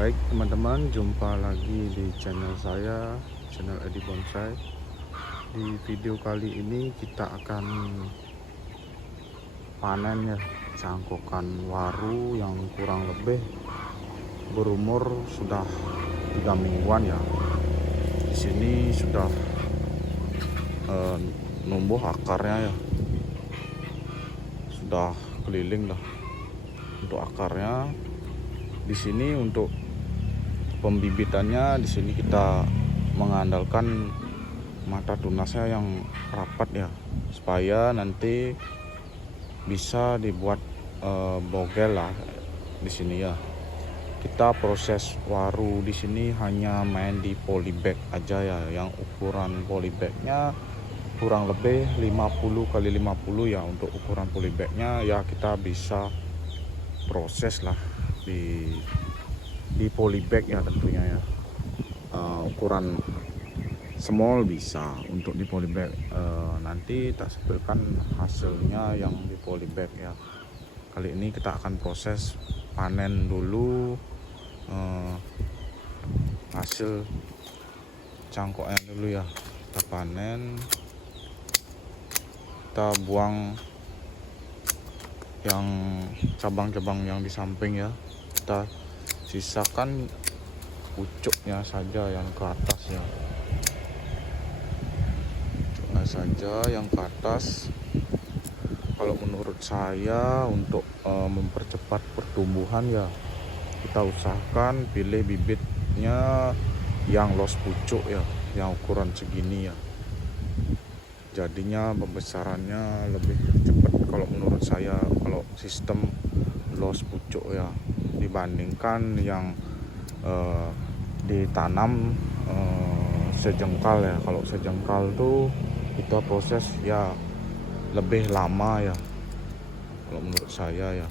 Baik teman-teman, jumpa lagi di channel saya, channel Edi Bonsai. Di video kali ini kita akan panen ya cangkokan waru yang kurang lebih berumur sudah 3 mingguan ya. Di sini sudah numbuh akarnya ya, sudah keliling lah untuk akarnya. Di sini untuk pembibitannya, di sini kita mengandalkan mata tunasnya yang rapat ya, supaya nanti bisa dibuat bogel lah di sini ya. Kita proses waru di sini hanya main di polybag aja ya, yang ukuran polybagnya kurang lebih 50 kali 50 ya. Untuk ukuran polybagnya ya kita bisa proses lah di polybag ya tentunya ya. Ukuran small bisa untuk di polybag, nanti tak sepilkan hasilnya yang di polybag ya. Kali ini kita akan proses panen dulu hasil cangkoknya dulu ya. Kita panen, kita buang yang cabang-cabang yang di samping ya, kita sisakan pucuknya saja yang ke atas ya, pucuknya saja yang ke atas. Kalau menurut saya untuk mempercepat pertumbuhan ya, kita usahakan pilih bibitnya yang los pucuk ya, yang ukuran segini ya, jadinya pembesarannya lebih cepat kalau menurut saya, kalau sistem los pucuk ya, dibandingkan yang ditanam sejengkal ya. Kalau sejengkal tuh kita proses ya lebih lama ya, kalau menurut saya ya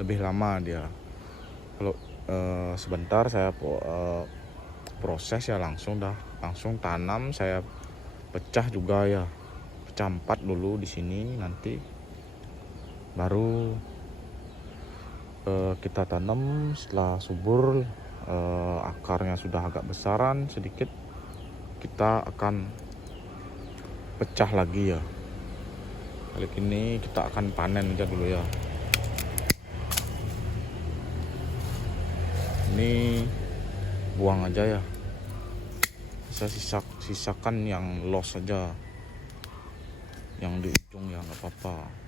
lebih lama dia. Kalau sebentar saya proses ya langsung tanam, saya pecah juga ya, pecah 4 dulu di sini, nanti baru kita tanam. Setelah subur, akarnya sudah agak besaran sedikit, kita akan pecah lagi ya. Kali ini kita akan panen aja dulu ya. Ini buang aja ya, saya sisakan yang los saja, yang di ujung ya, nggak apa-apa.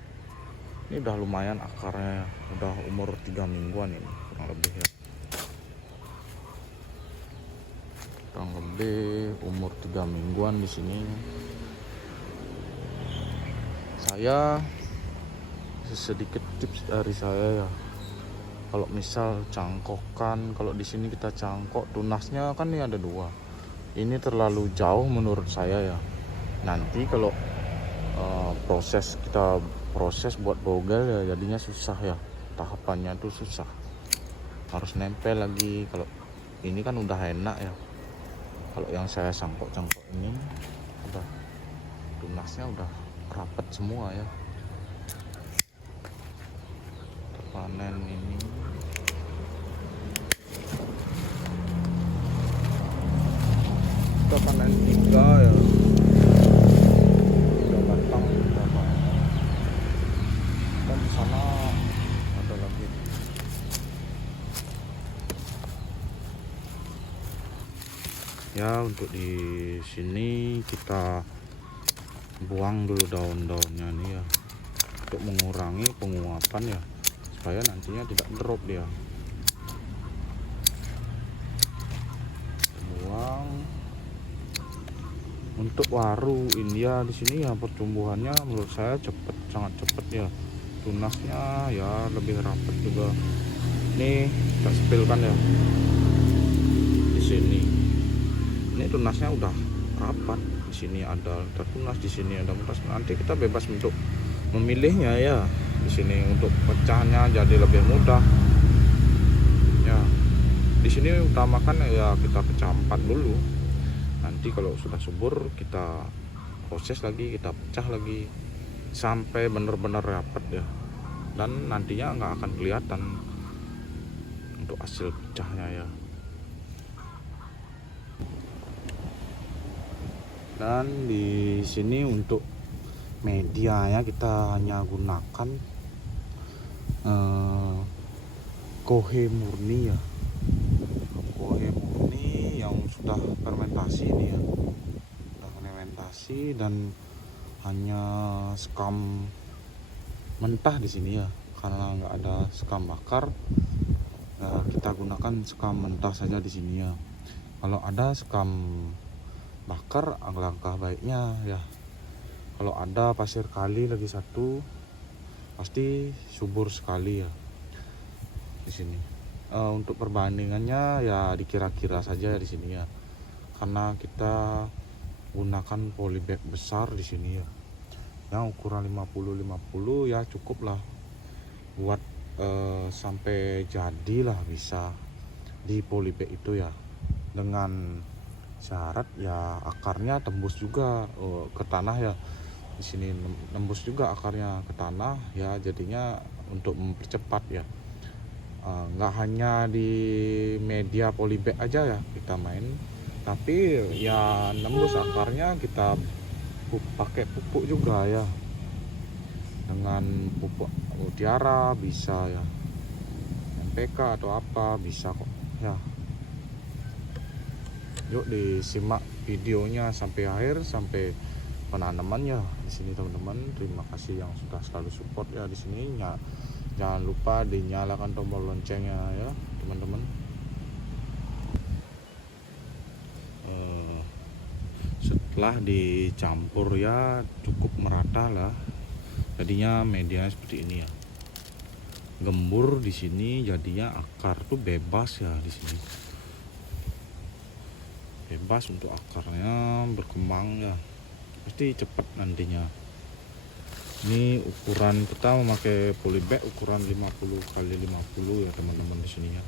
Ini udah lumayan akarnya, udah umur 3 mingguan ini kurang lebih ya, kurang lebih umur 3 mingguan di sini. Saya sedikit tips dari saya ya, kalau misal cangkokan, kalau di sini kita cangkok tunasnya kan ini ada 2, ini terlalu jauh menurut saya ya. Nanti kalau kita proses buat bogel ya, jadinya susah ya, tahapannya tuh susah, harus nempel lagi. Kalau ini kan udah enak ya, kalau yang saya cangkok ini udah tunasnya udah rapat semua ya. Kita panen ini, kita panen 3 ya, udah batang berapa dan di sana ada lagi. Ya, untuk di sini kita buang dulu daun-daunnya nih ya, untuk mengurangi penguapan ya, supaya nantinya tidak drop dia. Buang. Untuk waru India di sini ya, pertumbuhannya menurut saya cepet, sangat cepet ya. Tunasnya ya lebih rapat juga. Nih kita spilkan ya di sini. Ini tunasnya udah rapat. Di sini ada tunas, di sini ada tunas. Nanti kita bebas untuk memilihnya ya. Di sini untuk pecahnya jadi lebih mudah. Ya, di sini utamakan ya kita pecah 4 dulu. Nanti kalau sudah subur kita proses lagi, kita pecah lagi sampai benar-benar rapat ya. Dan nantinya nggak akan kelihatan untuk hasil pecahnya ya. Dan di sini untuk medianya kita hanya gunakan kohe murni ya, kohe murni yang sudah fermentasi ini ya, sudah fermentasi, dan hanya sekam mentah di sini ya, karena nggak ada sekam bakar. Kita gunakan sekam mentah saja di sini ya. Kalau ada sekam bakar, alangkah baiknya ya. Kalau ada pasir kali lagi satu, pasti subur sekali ya di sini. Untuk perbandingannya ya dikira-kira saja di sini ya, karena kita gunakan polybag besar di sini ya, yang ukuran 50-50 ya, cukup lah buat sampai jadilah bisa di polybag itu ya, dengan syarat ya akarnya tembus juga ke tanah ya. Di sini nembus juga akarnya ke tanah ya, jadinya untuk mempercepat ya. Nggak hanya di media polybag aja ya kita main, tapi ya nembus akarnya kita pakai pupuk juga ya, dengan pupuk mutiara bisa ya, NPK atau apa bisa kok ya. Yuk disimak videonya sampai akhir, sampai penanamannya di sini teman-teman. Terima kasih yang sudah selalu support ya di sini. Jangan lupa dinyalakan tombol loncengnya ya teman-teman. Setelah dicampur ya cukup merata lah, jadinya medianya seperti ini ya. Gembur di sini, jadinya akar tuh bebas ya di sini. Bebas untuk akarnya berkembang ya, pasti cepat nantinya. Ini ukuran kita memakai polybag ukuran 50x50 ya teman-teman di sini ya.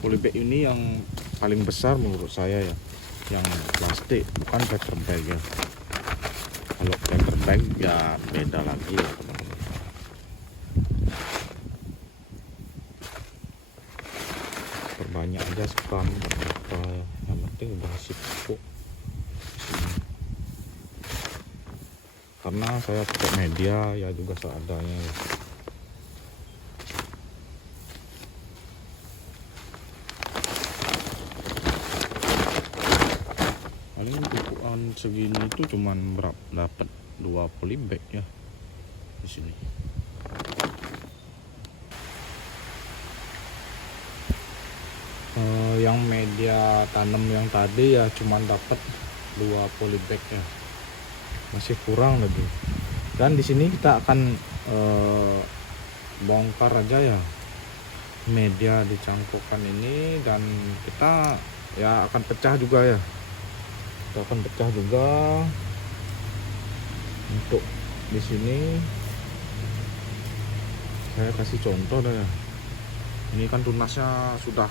Polybag ini yang paling besar menurut saya ya, yang plastik, bukan paper bag ya. Kalau paper bag ya beda lagi ya teman-teman. Perbanyak aja sekam berapa, yang penting udah sip pupuk. Karena saya pakai media ya juga seadanya ya. Paling pupukan segini itu cuman dapat 2 polybag ya di sini. Yang media tanam yang tadi ya cuman dapat 2 polybag ya, masih kurang lagi. Dan di sini kita akan bongkar aja ya media dicangkokkan ini, dan kita ya akan pecah juga ya, kita akan pecah juga. Untuk di sini saya kasih contoh dah ya, ini kan tunasnya sudah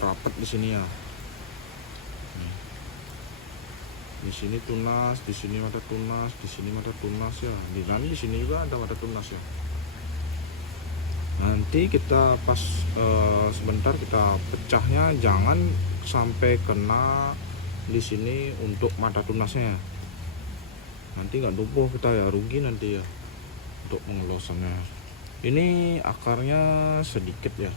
rapat di sini ya. Di sini tunas, di sini ada tunas, di sini ada tunas ya. Di sini juga ada tunas ya. Nanti kita pas sebentar kita pecahnya jangan sampai kena di sini untuk mata tunasnya. Nanti nggak tumbuh kita ya, rugi nanti ya untuk pengelosannya. Ini akarnya sedikit ya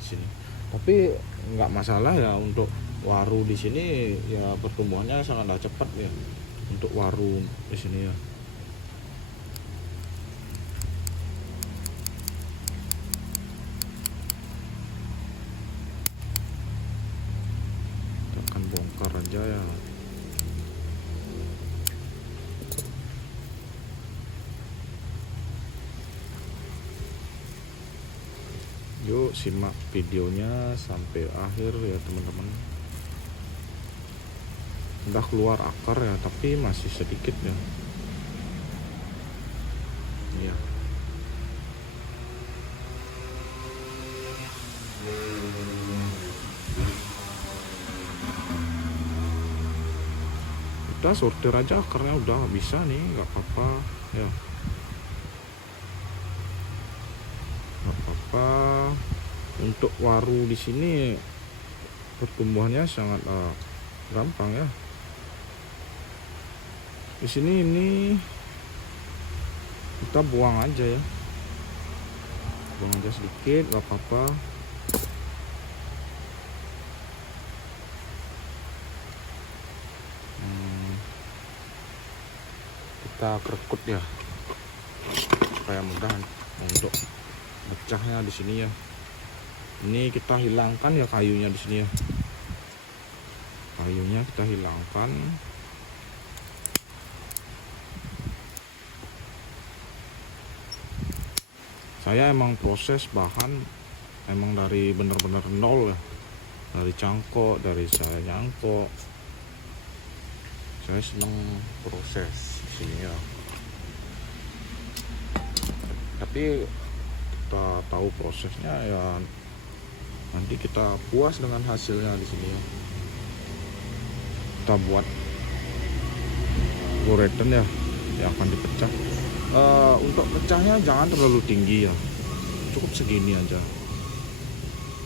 di sini, tapi nggak masalah ya. Untuk waru di sini ya pertumbuhannya sangat cepat ya untuk waru di sini ya. Kita akan bongkar aja ya. Yuk simak videonya sampai akhir ya teman-teman. Udah keluar akar ya, tapi masih sedikit ya. Iya. Kita sortir aja akarnya, udah bisa nih, nggak apa-apa ya. apa, untuk waru di sini pertumbuhannya sangat gampang ya. Di sini ini kita buang aja ya, buang aja sedikit, gak apa-apa. Kita kerekut ya supaya mudah untuk pecahnya di sini ya. Ini kita hilangkan ya kayunya di sini ya, kayunya kita hilangkan. Saya emang proses bahan emang dari bener-bener nol ya, dari cangkok, dari saya nyangkok. Saya seneng proses di sini ya. Tapi kita tahu prosesnya ya, nanti kita puas dengan hasilnya di sini ya. Kita buat goretan ya yang akan dipecah. Untuk pecahnya jangan terlalu tinggi ya, cukup segini aja,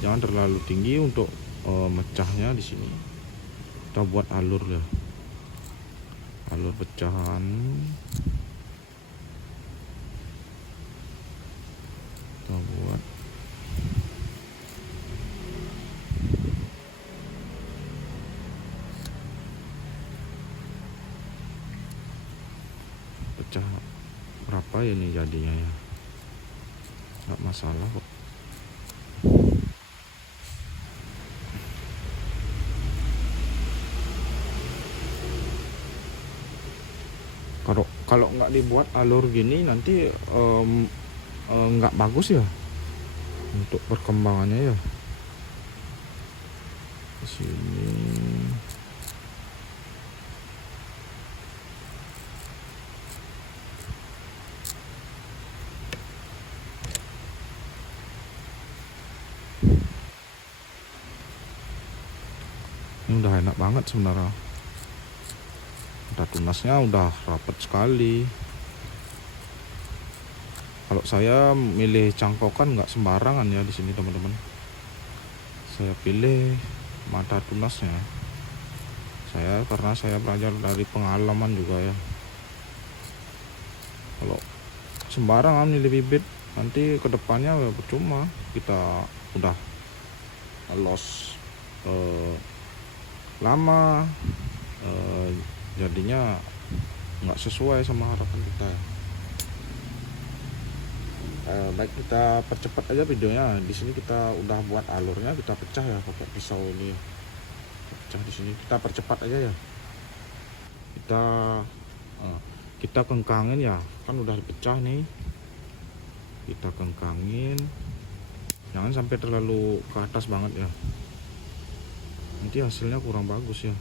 jangan terlalu tinggi untuk mecahnya di sini. Kita buat alur ya, alur pecahan. Kita buat pecah berapa ya nih jadinya ya, nggak masalah kok. Kalau nggak dibuat alur gini nanti nggak bagus ya untuk perkembangannya ya. Di sini ini udah enak banget sebenarnya. Udah tunasnya udah rapet sekali. Kalau saya milih cangkokan nggak sembarangan ya di sini teman-teman. Saya pilih mata tunasnya. Karena saya belajar dari pengalaman juga ya. Kalau sembarangan milih bibit, nanti kedepannya ya percuma, kita udah loss lama, jadinya nggak sesuai sama harapan kita. Baik, kita percepat aja videonya. Di sini kita udah buat alurnya, kita pecah ya pakai pisau ini. Pecah di sini, kita percepat aja ya. Kita kengkangin ya, kan udah pecah nih. Kita kengkangin, jangan sampai terlalu ke atas banget ya, nanti hasilnya kurang bagus ya.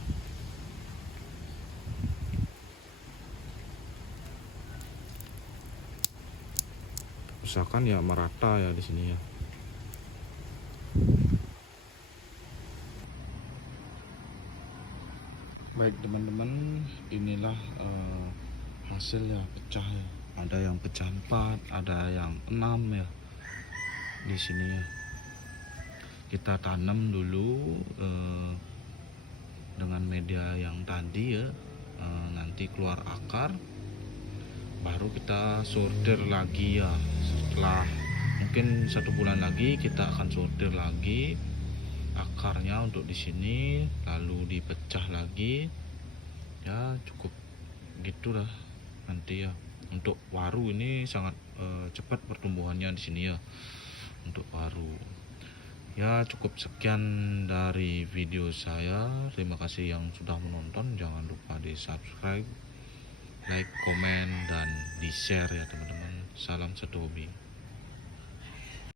Usahakan ya merata ya di sini ya. Baik teman-teman, inilah hasil ya pecah ya. Ada yang pecah 4, ada yang 6 ya di sini ya. Kita tanam dulu dengan media yang tadi ya, nanti keluar akar, baru kita sortir lagi ya. Setelah mungkin 1 bulan lagi kita akan sortir lagi akarnya untuk di sini, lalu dipecah lagi ya. Cukup gitu lah nanti ya. Untuk waru ini sangat cepat pertumbuhannya di sini ya untuk waru ya. Cukup sekian dari video saya, terima kasih yang sudah menonton. Jangan lupa di subscribe, like, komen, dan di share ya teman-teman. Salam satu hobi.